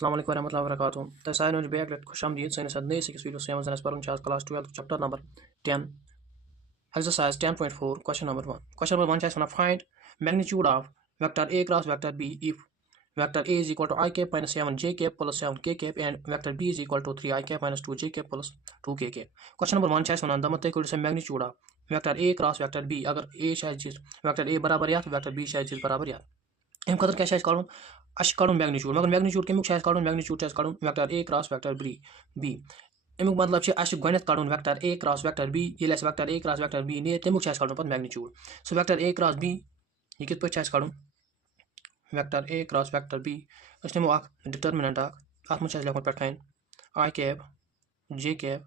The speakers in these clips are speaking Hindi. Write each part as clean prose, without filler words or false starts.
अस्सलाम वालेकुम रहमतुल्लाहि व बरकातुहू। तो सारे बैक खुश आमदीद सानिस नई सिक्स वीडियो से पर class 12 chapter number 10 exercise 10.4 question number 1 find magnitude of vector a cross vector b if vector a is equal to I cap minus 7 j cap plus 7 k cap and vector b is equal to 3 I cap minus 2 j cap plus 2 k cap. Question number 1 दमत तय magnitude of vector a cross vector b अगर a vector a बराबर या vector b बराबर या अम खतर क्या कड़न मैग्नीट्यूड मगर मैग्नीट्यूड कमुक मैग्नीट्यूड वेक्टर ए क्रॉस वेक्टर बी अमुक मतलब गणित कड़न वेक्टर ए क्रॉस वेक्टर बी ये वेक्टर ए क्रॉस वेक्टर बी नीर तमुक कड़न पे मैग्नीट्यूड सो वेक्टर ए क्रॉस बी यह कित पे कड़न वेक्टर ए क्रॉस वेक्टर बी नमो डिटर्मिनेंट अत मे लिखन पे I cap J cap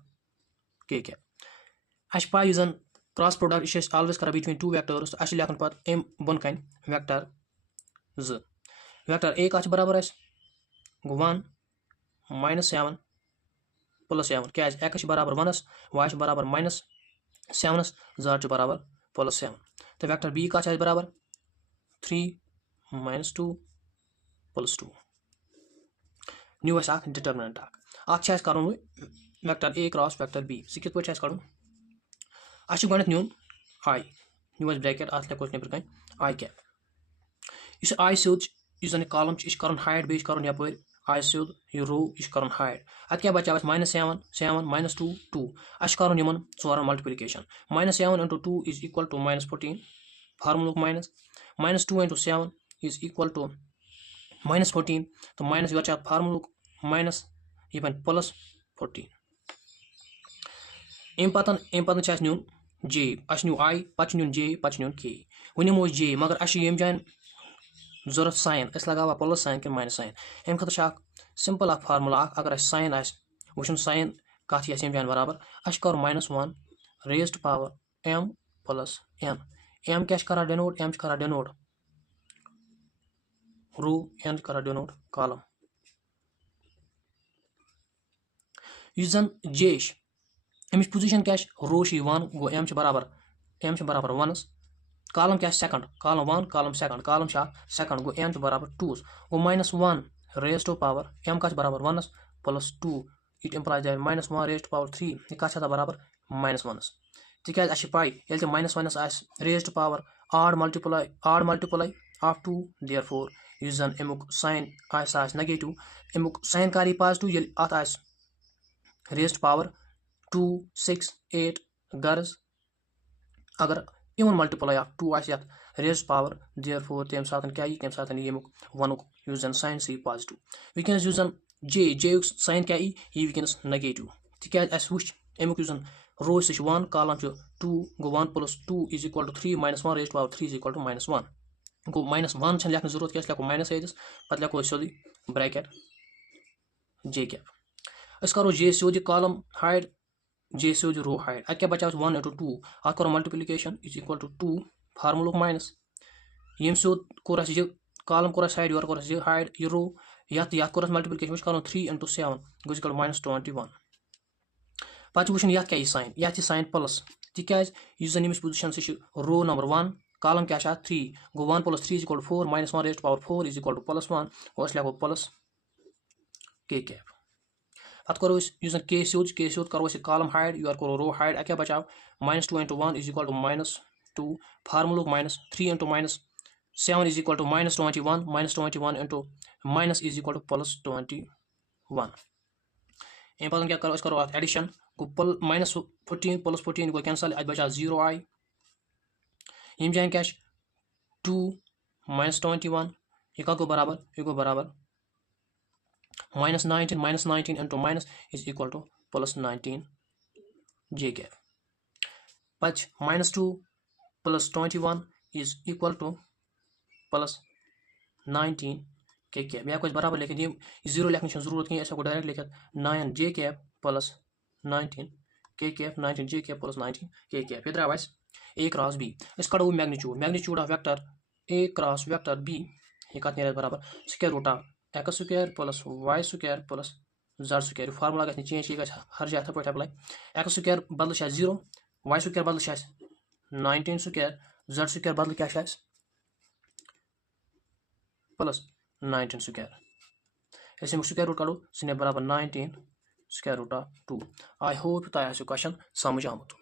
K cap पा क्रॉस प्रोडक्ट ऑलवेज कर बिटवीन टू वेक्टर्स लिखन पे अम बोन कन वेक्टर जो वेक्टर ए कत बराबर गो 1 माइनस 7 प्लस 7 क्या एक्स बराबर 1 वाई बराबर माइनस 7 ज़ बराबर प्लस 7 तो वेक्टर बी कत बराबर 3 माइनस 2 प्लस 2 न्यू डिटर्मिनेंट कर वेक्टर ए क्रॉस वेक्टर बी सह कित पे कड़न गणित नुन आई न्यू ब्रैकेट अत लिखो नबर कन आई कैप इस आई सोच कॉलम कर हाइड बे कर यप आई सोद यह रो यह कर हाइड अत क्या बचा माइनस 7 7 माइनस 2 2 कर चोरन multiplication minus 7 into 2 is equal to minus 14 फार्मूल minus minus 2 into 7 is equal to minus 14 तो माइनस यह फार्मूल माइनस यह बन प्लस 14 अम पतन नुन जे न्यू आई पे नुन जे पे नुन के वो नमो जे मगर यम जान जरूरत साइन लगावा प्लस साइन कि माइनस साइन अम खतर सिंपल फार्मूला अगर साइन वो साइन कत यम जान बराबर कर minus 1 raised power m plus n m क्या कर डिनोट एम कर डिनोट रो एन कर डिनोट कॉलम जन जे अमिच पोजिशन क्या रो 1 गो एम बराबर 1 कॉलम क्या सेकंड कॉलम 1 कॉलम सेकंड गो एम बराबर 2 गो minus 1 raise to power M कत बराबर 1 plus 2 it implies that minus 1 raise to power 3 यह कत बराबर माइनस 1 तिकाज पाई ये minus 1 raise to power odd multiply of 2 therefore इस जन अमुक साइन नेगेटिव अमुक साइन कर पॉजिटिव ये अत रेज टू पावर 2 6 8 गर्ज अगर even multiply of 2 raise power therefore तम सात क्या तम सात यमुक वनुक जन साइन सी पॉजिटिव वनस जन जे साइन क्या यह वनस नेगेटिव तिकाज वो अमुक जन रो 1 कॉलम 2 गो 1 plus 2 is equal to 3 minus 1 raise power 3 is equal to minus 1 गो माइनस 1 लिखने जरूरत क्या लिखो माइनस एस पे लिखो सोदी ब्रैकेट जे कैप करो जे सोद कॉलम हाइड जे सोद रो हाइड अत क्या बचा 1 इंटू 2 अत करो मल्टीप्लिकेशन इज इक्वल टू 2 फार्मूल माइनस यम सोद कोर यह कॉलम कोर हाइड योर कोर यह हाइड यह रो यह कोर मल्टीप्लिकेशन करो 3 इंटू 7 गो इक्वल माइनस 21 पे वो ये क्या साइन यह साइन प्लस तिकाज जन यमिच पोजिशन सह रो नंबर 1 कॉलम क्या 3 गो 1 plus 3 is equal to 4 minus 1 raise to power 4 is equal to plus 1 गो लिखो प्लस के कैप पत करो के सोद करो कॉलम हाइड योर करो रो हाइड क्या बचाव minus 2 into 1 is equal to minus 2 फार्मूल minus 3 into minus 7 is equal to minus 21 into minus is equal to plus 21 अम पे क्या करो एडिशन गो माइनस 14 प्लस 14 गो कैंसल अत बचा 0 आई यम जान क्या 2 माइनस 21 यह कत गो बराबर minus 19 into minus is equal to plus 19 J cap पच minus 2 plus 21 is equal to plus 19 के कैप यह बराबर लिखित ये 0 लिखने की जरूरत कहीं ऐसा डायरेक्ट लिखित 9 जे कैप प्लस 19 के कैप 19 जे कैप प्लस 19 के कैप यह द्राव ए क्रॉस बी कड़ो magnitude of vector A cross vector b यह कत बराबर square root of x square plus y square plus z square formula गि चेंज यह हर जगह पे अप्लाई एक्स स्क्वायर बदल 0 वाई स्क्वायर बदल 19 स्क्वायर जेड स्क्वायर बदल क्या प्लस 19 स्क्वायर ऐसे में स्क्वायर रूट कड़ो सह बराबर 19 square root of 2। I hope तुम आसो क्वेश्चन समझ आमुत।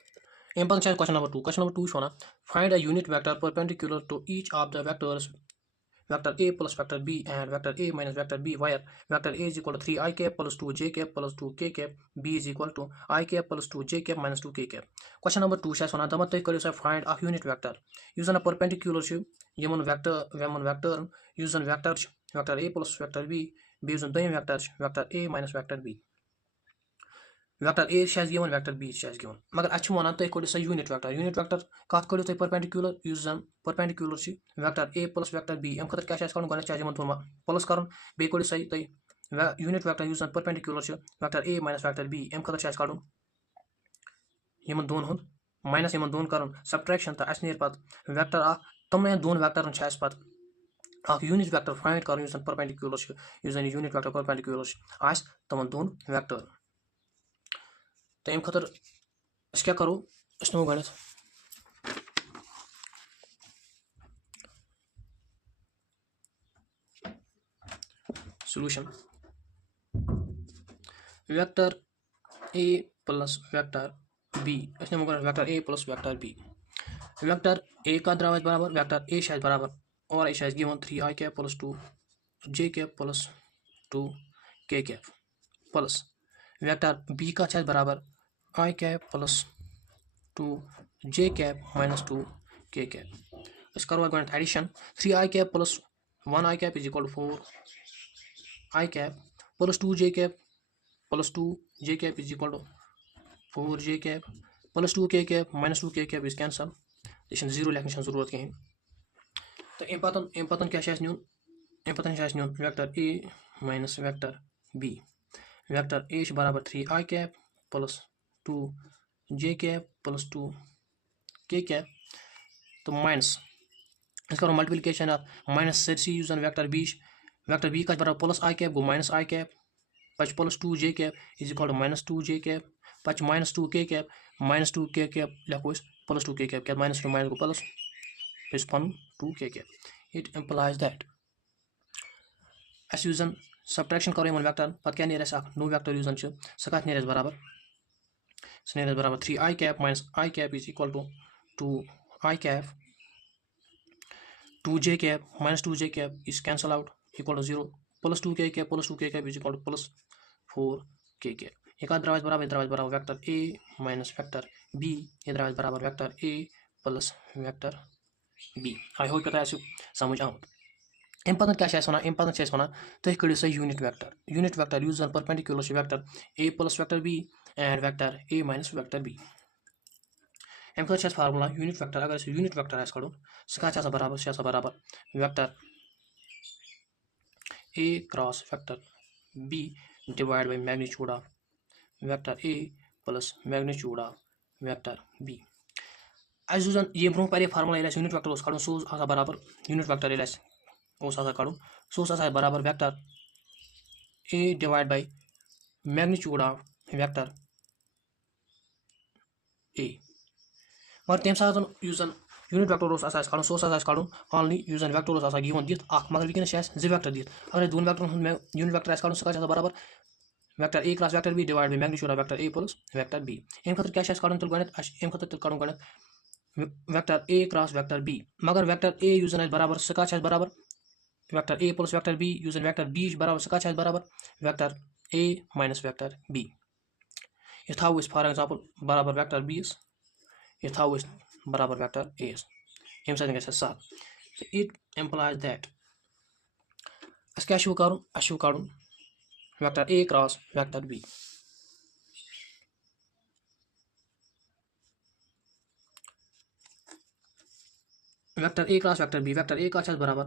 अम पे question number 2। Question number 2 one find a unit vector perpendicular to each of the vectors vector a plus vector b and vector a minus vector b, where vector a is equal to 3 I cap plus 2 j cap plus 2 k cap, b is equal to I cap plus 2 j cap minus 2 k cap. Question number 2 is one दमत तुम करो find of unit vector यूजन perpendicular Yemen vector यूजन vector a plus vector b b यूजन Doyam vector a minus vector b, vector a given vector b given मगर अच्छे वन तुम करो यूनिट वेक्टर कत करो तुम परपेंडिकुलर यूजन perpendicular vector a plus vector b अम खतर क्या कर प्लस कर बे करो तुम यूनिट वेक्टर यूजन perpendicular vector a minus vector b अम खतर कड़ यमन दोन हुंद माइनस यमन दोन कर सब्ट्रैक्शन तो अस नीर पत वेक्टर तमें दोन वेक्टरन पत यूनिट वेक्टर फाइंड कर परपेंडिकुलर यूनिट वेक्टर परपेंडिकुलर आस तमन दोन वेक्टर। तो अम खतर क्या करो नो गणित solution vector a plus vector b vector a plus vector b vector a का द्राव बराबर वेक्टर a शायद बराबर और ये शायद given 3 I cap plus 2 j cap plus 2 k cap plus vector b का शायद बराबर I cap plus 2 j cap minus 2 k cap. इस करो addition 3 I cap plus 1 I cap is equal to 4 I cap plus 2 j cap plus 2 j cap is equal to 4 j cap plus 2 k cap minus 2 k cap is cancel ये 0 लिखने जरूरत कहें। तो अम पतन क्या न्यून vector a minus vector b vector a बराबर 3 I cap plus 2 j cap plus 2 k cap तो माइनस इस करो मल्टीप्लिकेशन ऑफ माइनस सी यूजन वेक्टर b का बराबर प्लस I कैप गो माइनस I कैप पच plus 2 j cap is equal to minus 2 j cap पच minus 2 k cap minus 2 k cap लिखो प्लस 2 k कैप क्या माइनस गो plus is 2 k cap. It implies that as यूजन सब्ट्रैक्शन करो इन वेक्टर पत क्या नीर नो वेक्टर यूजन सह कत नीर बराबर 3 I cap minus I cap is equal to 2 I cap 2 j cap minus 2 j cap is cancel out equal to 0 प्लस 2 k cap plus 2 k cap is equal to plus 4 k cap. एक द्राव बराबर vector a minus vector b ये द्राव बराबर vector a plus vector b। I hope पता समझ आमुत। अम पे क्या वन तुम कड़ो सा यूनिट वेक्टर यूज जन perpendicular vector a plus vector b and vector a minus vector b। अम खत फार्मूला यूनिट वेक्टर अगर यूनिट वेक्टर कड़ो सह बराबर vector a cross vector b divide by magnitude of vector a plus magnitude of vector b। अस यूजन ये ब्रो पे फार्मूला यूनिट वेक्टर कड़ो सह बराबर यूनिट वेक्टर कड़ो सह बराबर vector a divide by magnitude of vector a मगर तम सात यूजन यूनिट वेक्टर कड़ो सह कड़ो ऑनली यूजन वेक्टर गिवन दिख मगर वनस 2 वेक्टर दिख अगर दोन वेक्टर यूनिट वेक्टर कड़ो सह बराबर vector a cross vector b divide by magnitude of vector a plus vector b। अम खतर क्या कड़ो तुम गणित अम खतर कड़ो गणित vector a cross vector b मगर वेक्टर a यूजन बराबर सह बराबर vector a plus vector b यूजन वेक्टर b बराबर सह बराबर vector a minus vector b। ये थो फॉर एग्जांपल बराबर वेक्टर b ये थो बराबर वेक्टर a अम सह सह इट एम्प्लाइज दैट अस क्या कड़न vector a cross vector b vector a cross vector b vector a का बराबर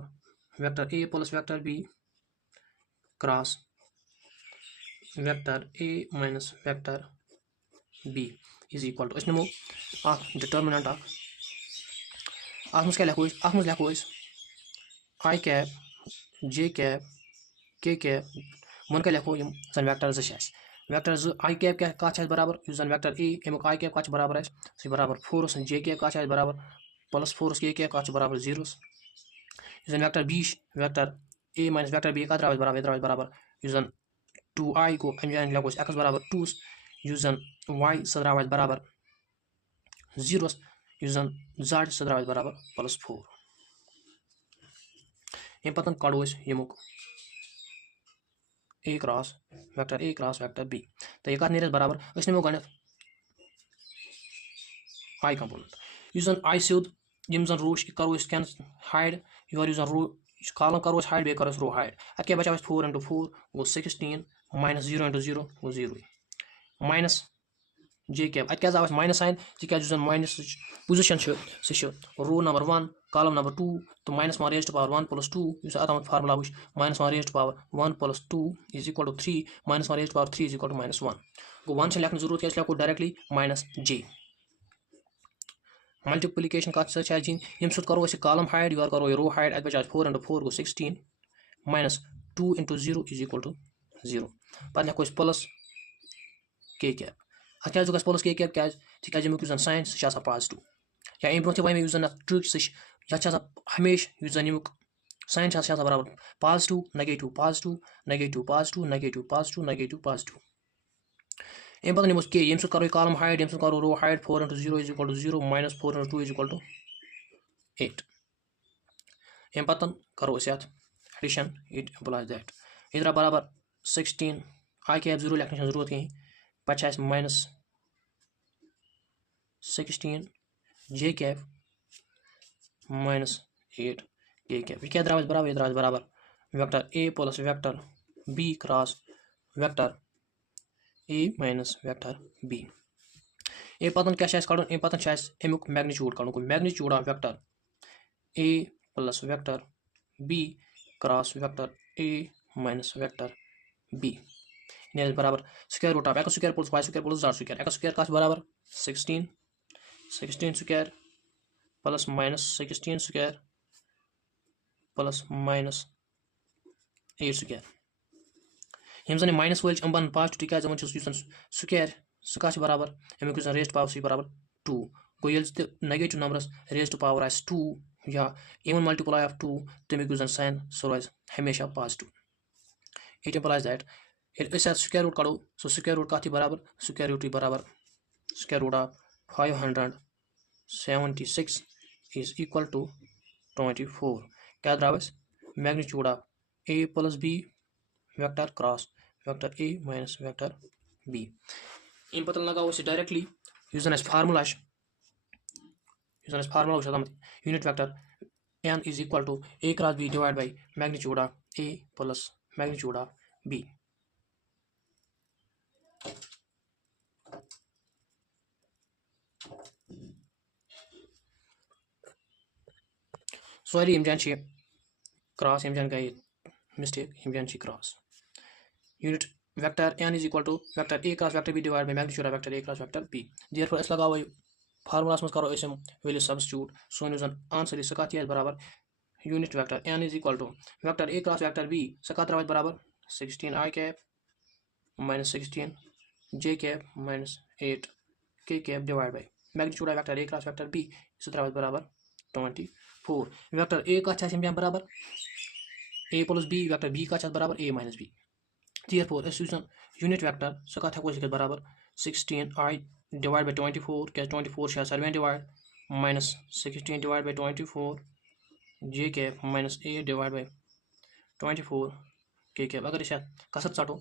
vector a plus vector b cross vector a minus vector b is equal to नमो डिटर्मिनेंट क्या लिखो I cap j cap k cap one क्या लिखो जन वेक्टर वेक्टर I कैप क्या बराबर यूजन वेक्टर a अमुक I कैप का बराबर सह बराबर 4 j कैप का बराबर प्लस 4 k कैप का बराबर 0 यूजन vector b vector a minus vector b का बराबर यु जन 2i गो अमजान लगो x बराबर 2 यु जन y सद्राव बराबर 0 यु जन z सद्राव बराबर +4 अम पतन कड़ो यमुक a क्रॉस वेक्टर b तो यह कत नीर बराबर नमो गो i कंपोनेंट यु जन i सिद यम जन रो करो कैन हाइड योर यु जन रो कॉलम करो हाइड बे करो रो हाइड अत क्या बचा 4 × 4 गो 16 माइनस 0 × 0 गो 0 माइनस जे कैप अत क्या आव माइनस साइन तक जन माइनस पोजिशन सह रो नंबर 1 कॉलम नंबर 2 तो माइनस 1 रेज़ टू पावर 1 + 2 अत फार्मूला वुच minus 1 raise to power 1 + 2 = 3 minus 1 raise to power 3 = -1 गो 1 लिखने जरूरत क्या लिखो डायरेक्टली -j मल्टीप्लिकेशन कत सीन यम सत करो कॉलम हाइड योर करो रो हाइड अत बचा 4 × 4 गो 16 माइनस 2 × 0 = 0 पे लिखो प्लस के कैप अत क्या प्लस के कैप क्या तक जन साइन सह पॉजिटिव या अम ब्रोह वन जन ट्रिक सह हमेशा जन यमुक साइन बराबर positive negative positive negative positive negative positive negative positive अम पतन नमो के यम करो कॉलम हाइड यम करो रो हाइड 4 × 0 = 0 माइनस 4 × 2 = 8 अम पतन करो एडिशन इट एम्प्लॉयज दैट इधर बराबर 16 आई कैप 0 लिखने की जरूरत कहीं पे माइनस 16 जे कैप -8 के कैप यह क्या द्राव बराबर यह द्राव बराबर vector a + vector b cross vector a - vector b अम पतन क्या कड़न अम पतन अमुक मैग्नीट्यूड कड़न magnitude of vector a + vector b cross vector a - vector b बराबर square root of x square + y square + z square x square कत बराबर 16 square plus minus 16 square plus minus 8 square यम जन माइनस वल बन पॉजिटिव तक स्क्वायर सह कत बराबर अमुक रेज़ टू पावर बराबर 2 गो ये negative numbers raise to power 2 या इवन मल्टीप्लाई ऑफ 2 तमिक साइन सह रोज हमेशा positive it implies that square root कड़ो सो स्क्वायर रूट कत बराबर स्क्वायर रूट बराबर square root of 576 is equal to 24 क्या द्राव magnitude of a + b vector cross vector a - vector b इन पतन लगाओ डायरेक्टली जन formula unit vector n is equal to a cross b divide by magnitude of a plus magnitude of b sorry यम जान क्रॉस यम जान गई मिस्टेक यम जान cross unit vector n is equal to vector a cross vector b divide by magnitude of vector a cross vector b therefore अस लगाओ फार्मूलास मज करो वैल्यू सब्स्टिट्यूट सोन जन आंसर सह कत बराबर unit vector n is equal to vector a cross vector b सह कत द्राव बराबर 16 i cap -16 j cap -8 k cap divide by magnitude of vector a cross vector b सह द्राव बराबर 24 वेक्टर a कत बराबर a + b वेक्टर b कत बराबर a - b therefore us unit vector सह कत हेको लिखित बराबर 16 i डिवाइड बाय 24 क्या 24 सर्वें divide -16 divide by 24 j cap -8 divide by 24 k cap अगर इस कसर चटो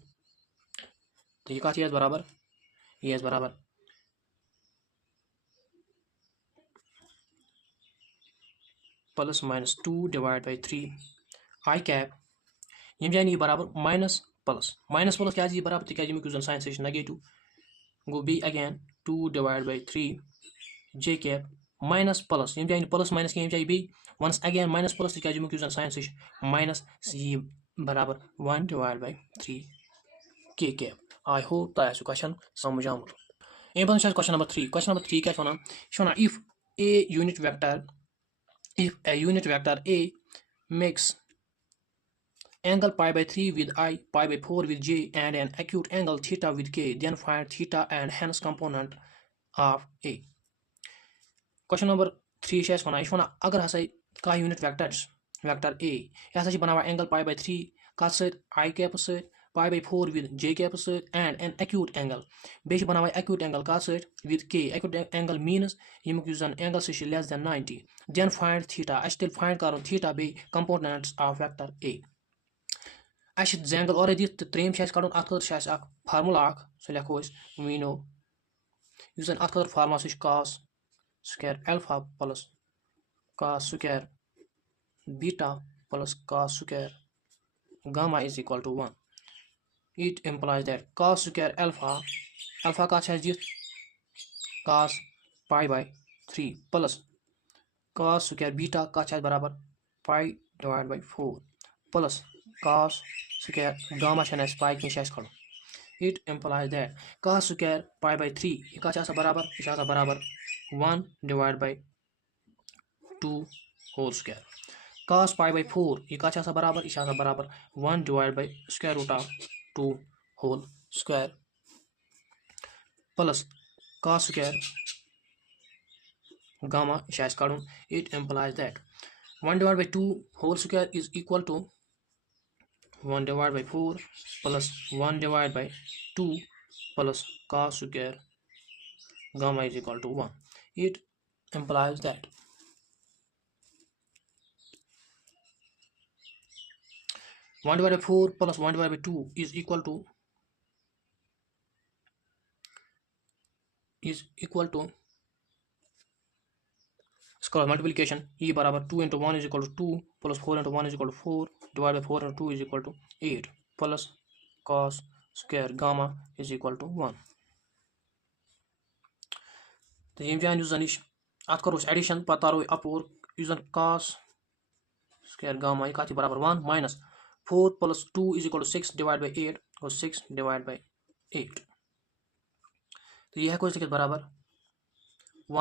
तो यह कत बराबर यह बराबर +-2 डिवाइड बाय 3 आई कैप यम जान यह बराबर माइनस प्लस क्या बराबर तक जन साइन सह नेगेटिव गो B again 2 divide by 3 J cap minus plus यम जान प्लस माइनस क्या जाए B once again minus plus तक जन साइन सह माइनस यह बराबर 1 डिवाइड बाय 3 के कैप आई होप तह क्वेश्चन समझ आमुत अम पे क्वेश्चन नंबर 3 क्या one if a unit vector a makes angle pi by 3 with I, pi by 4 with j, and an acute angle theta with k, then find theta and hence component of a. Question number 3 यह वन अगर हसा कह यूनिट वेक्टर a यह बना एंगल pi by 3 कत I cap pi by 4 with j cap and an acute angle. Besh banawa acute angle ka with k. Acute angle means yemuk use an angle is less than 90. Then find theta. I still find karon theta be components of vector A. I should angle already the trim chas kadon athar chas ak formula ak so lekho is we know use an athar formula is cos square alpha plus cos square beta plus cos square gamma is equal to 1. It implies that cos square alpha का है जी cos pi by 3 plus cos square beta का है बराबर pi divided by 4 plus cos square gamma है pi की शेष करो. It implies that cos square pi by 3 ये का है बराबर 1 divided by 2 whole square. Cos pi by 4 ये का है बराबर 1 divided by square root of 2 whole square plus cos square gamma shares kadun. It implies that 1 divided by 2 whole square is equal to 1 divided by 4 plus 1 divided by 2 plus cos square gamma is equal to 1. It implies that 1 divided by 4 plus 1 divided by 2 is equal to square multiplication. E barabar 2 into 1 is equal to 2 plus 4 into 1 is equal to 4 divided by 4 into 2 is equal to 8 plus cos square gamma is equal to 1. तो ये जान यूजन इश अत करो एडिशन पता रो अपोर यूजन cos square gamma ये काती बराबर 1 minus 4 plus 2 is equal to 6 divided by 8 और 6 divided by 8. तो ये है कोई से बराबर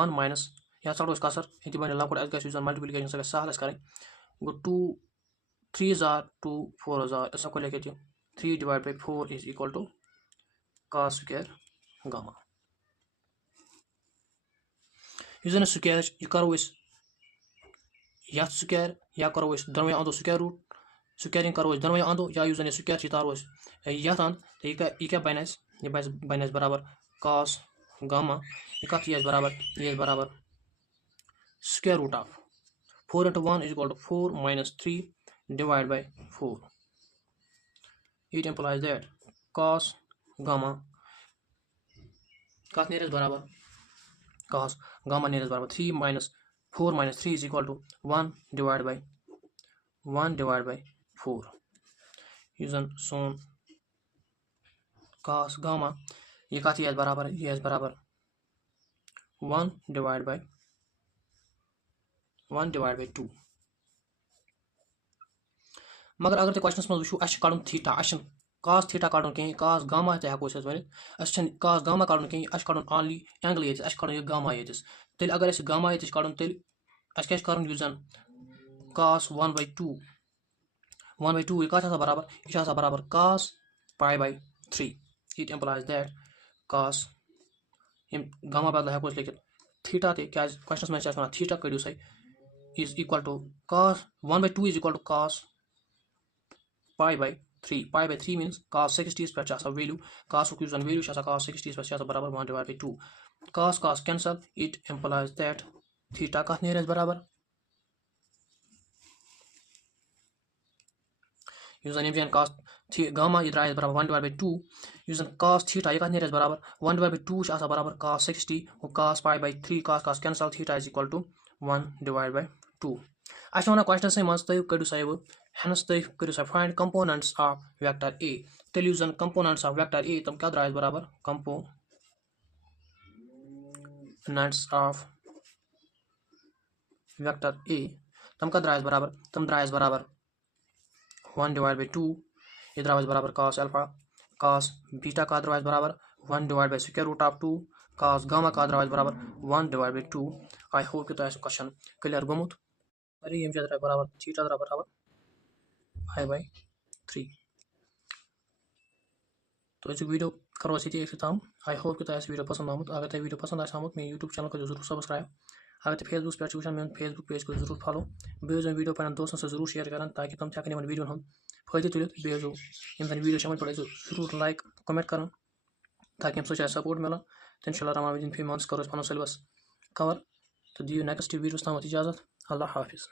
1 minus यहाँ चलो इसका सर इतनी बने लाखों ऐसे कैसे यूजन मल्टीप्लिकेशन से साल ऐसे करें वो 2 3 2 4 ऐसा को लेके जो 3 divided by 4 is equal to cos square gamma. यूजन स्क्वायर ये करो इस या स्क्वायर या करो इस दरमियान आंदो स्क्वायर रूट स्क्वायरिंग करो इस दरमियान आंदो या यूजन स्क्वायर चितारो इस या तान तो ये क्या बाइनस बराबर cos gamma ये का चीज बराबर square root of 4 into 1 is equal to 4 minus 3 divided by 4. It implies that cos gamma nearest barabar cos gamma nearest barabar 3 minus 4 minus 3 is equal to 1 divided by 4. Using soon cos gamma ये का चीज बराबर 1 divided by 2. मगर अगर क्वेश्चन में वो अश कड़न थीटा अश cos थीटा कड़न कहीं cos gamma ते हको वन अश cos gamma कड़न कहीं अश कड़न only angle ये अश कड़न gamma ये तेल अगर अस gamma ये कड़न तेल अश क्या कड़न यूजन cos 1 by 2 ये का बराबर cos pi by 3. It implies that cos gamma बदल हको लेकिन थीटा ते क्या क्वेश्चन में क्या थीटा कड़ियो सही is equal to cos 1 by 2 is equal to cos pi by 3. Pi by 3 means cos 60 पर चासा value cos को यूजन value चासा cos 60 पर चासा बराबर 1 divided by 2. cos cancel. It implies that theta का nearest बराबर यूजन इम्पियन cos gamma इधर आए बराबर 1 divided by 2 यूजन cos theta ये का nearest बराबर 1 divided by 2 चासा बराबर cos 60 और cos pi by 3 cos cancel theta is equal to 1 divided by 2. As shown question say must they could say hence they could say find components of vector A. Tell using components of vector A tum क्या दराज बराबर components of vector A tum का दराज बराबर 1 divided by 2 ये दराज बराबर cos alpha cos beta का दराज बराबर 1 divided by square root of 2 cos gamma का दराज बराबर 1 divided by 2. I hope कि तो ऐसा क्वेश्चन क्लियर गोमुत अरे ये मुझे बराबर थीटा बराबर pi by 3. तो इस वीडियो करो इसी इख्तिताम. आई होप कि इस वीडियो पसंद आमुत अगर वीडियो पसंद आमुत मेरे यूट्यूब चैनल को जरूर सब्सक्राइब अगर फेसबुक पे वुचान मेरे फेसबुक पेज को जरूर फॉलो बेहतर वीडियो पे दोस्तों से जरूर शेयर करें ताकि तुम वीडियो फ़ायदे तुलित बेहद यम जन वीडियो पे जरूर लाइक कमेंट कर ताकि अम सपोर्ट मिलान तो इंशाल्लाह रहमान विदिन फ्यू मंथ्स करो पन सिलेबस कवर तो दियो नेक्स्ट वीडियोस तम इजाज़त अल्लाह हाफिज़।